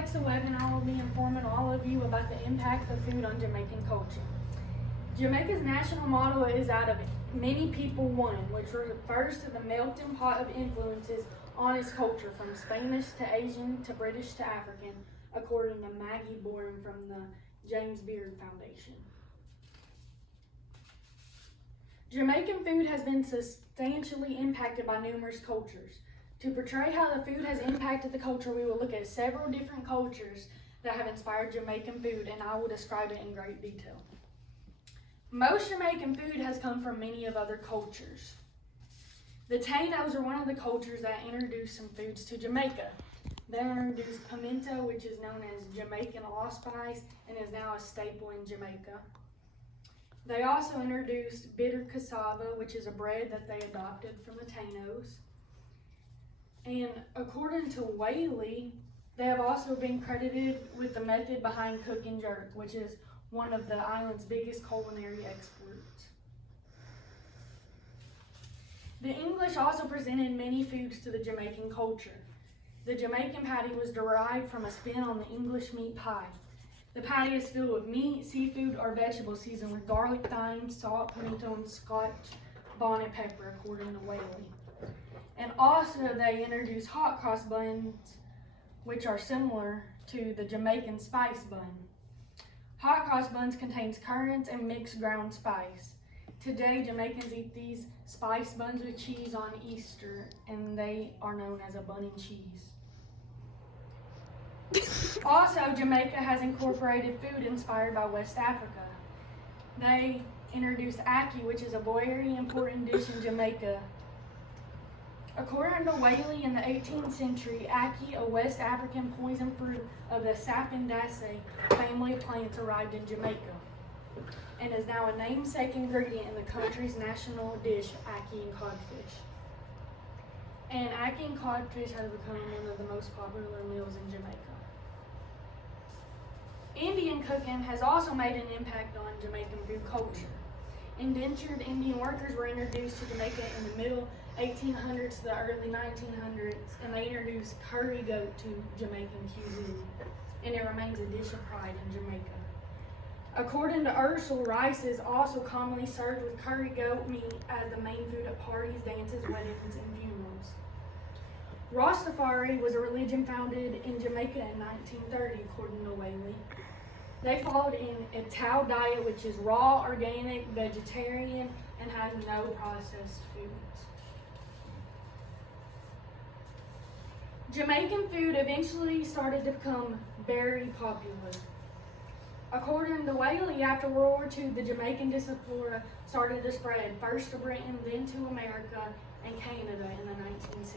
Alexa Webb, and I will be informing all of you about the impact of food on Jamaican culture. Jamaica's national motto is "Out of many people one," which refers to the melting pot of influences on its culture, from Spanish to Asian to British to African, according to Maggie Bourne from the James Beard Foundation. Jamaican food has been substantially impacted by numerous cultures. To portray how the food has impacted the culture, we will look at several different cultures that have inspired Jamaican food, and I will describe it in great detail. Most Jamaican food has come from many of other cultures. The Tainos are one of the cultures that introduced some foods to Jamaica. They introduced pimento, which is known as Jamaican allspice and is now a staple in Jamaica. They also introduced bitter cassava, which is a bread that they adopted from the Tainos. And according to Whaley, they have also been credited with the method behind cooking jerk, which is one of the island's biggest culinary exports. The English also presented many foods to the Jamaican culture. The Jamaican patty was derived from a spin on the English meat pie. The patty is filled with meat, seafood, or vegetables seasoned with garlic, thyme, salt, pimento, and Scotch bonnet pepper, according to Whaley. And also they introduced hot cross buns, which are similar to the Jamaican spice bun. Hot cross buns contains currants and mixed ground spice. Today, Jamaicans eat these spice buns with cheese on Easter, and they are known as a bun and cheese. Also, Jamaica has incorporated food inspired by West Africa. They introduced ackee, which is a very important dish in Jamaica. According to Whaley, in the 18th century, ackee, a West African poison fruit of the Sapindaceae family of plants, arrived in Jamaica and is now a namesake ingredient in the country's national dish, ackee and codfish. And ackee and codfish has become one of the most popular meals in Jamaica. Indian cooking has also made an impact on Jamaican food culture. Indentured Indian workers were introduced to Jamaica in the middle 1800s to the early 1900s, and they introduced curry goat to Jamaican cuisine, and it remains a dish of pride in Jamaica. According to Ursel, rice is also commonly served with curry goat meat as the main food at parties, dances, weddings, and funerals. Rastafari was a religion founded in Jamaica in 1930, according to Whaley. They followed a Tao diet, which is raw, organic, vegetarian, and has no processed foods. Jamaican food eventually started to become very popular. According to Whaley, after World War II, the Jamaican diaspora started to spread, first to Britain, then to America and Canada in the 1960s.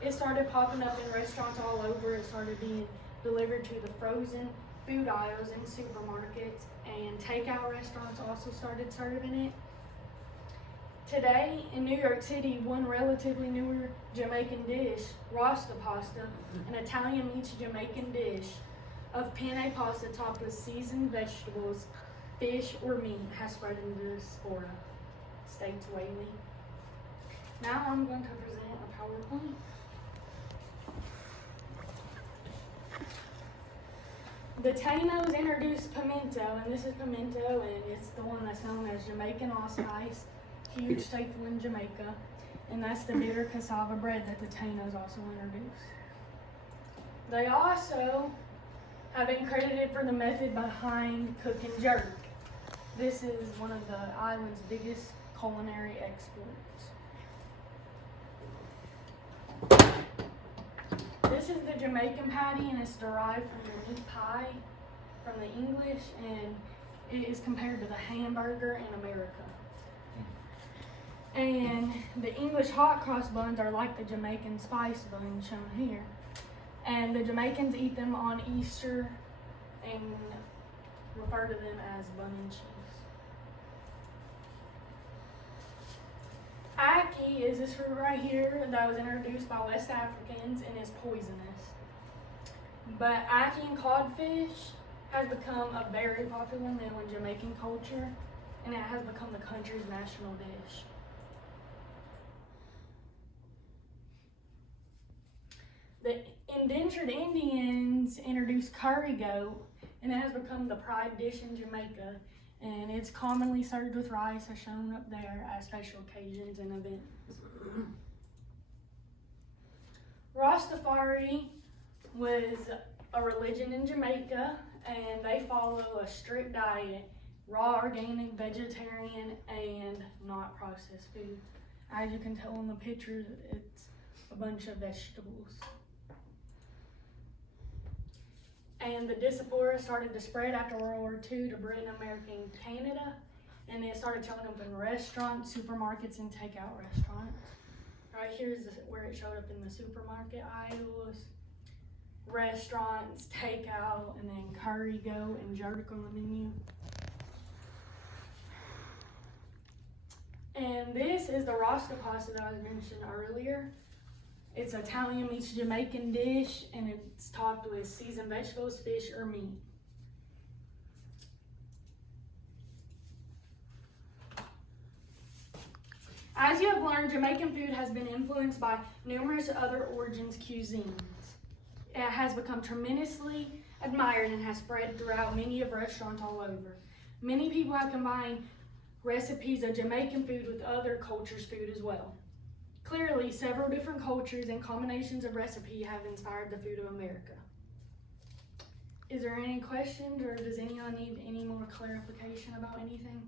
It started popping up in restaurants all over. It started being delivered to the frozen food aisles in supermarkets, and takeout restaurants also started serving it. Today, in New York City, one relatively newer Jamaican dish, Rasta pasta, an Italian meets Jamaican dish of penne pasta topped with seasoned vegetables, fish, or meat, has spread into the diaspora, states Whaley. Now I'm going to present a PowerPoint. The Tainos introduced pimento, and this is pimento, and it's the one that's known as Jamaican allspice, huge staple in Jamaica, and that's the bitter cassava bread that the Tainos also introduced. They also have been credited for the method behind cooking jerk. This is one of the island's biggest culinary exports. This is the Jamaican patty, and it's derived from the meat pie from the English, and it is compared to the hamburger in America. And the English hot cross buns are like the Jamaican spice bun shown here. And the Jamaicans eat them on Easter and refer to them as bun and cheese. Ackee is this fruit right here that was introduced by West Africans and is poisonous. But ackee and codfish has become a very popular meal in Jamaican culture, and it has become the country's national dish. The indentured Indians introduced curry goat, and it has become the pride dish in Jamaica, and it's commonly served with rice as shown up there at special occasions and events. Rastafari was a religion in Jamaica, and they follow a strict diet, raw, organic, vegetarian, and not processed food. As you can tell in the pictures, it's a bunch of vegetables. And the diaspora started to spread after World War II to Britain, America, and Canada, and it started showing up in restaurants, supermarkets, and takeout restaurants. Right here is where it showed up in the supermarket aisles, restaurants, takeout, and then curry goat and jerk on the menu. And this is the Rasta pasta that I mentioned earlier. It's an Italian meets Jamaican dish, and it's topped with seasoned vegetables, fish, or meat. As you have learned, Jamaican food has been influenced by numerous other origins cuisines. It has become tremendously admired and has spread throughout many of restaurants all over. Many people have combined recipes of Jamaican food with other cultures' food as well. Clearly, several different cultures and combinations of recipe have inspired the food of America. Is there any questions, or does anyone need any more clarification about anything?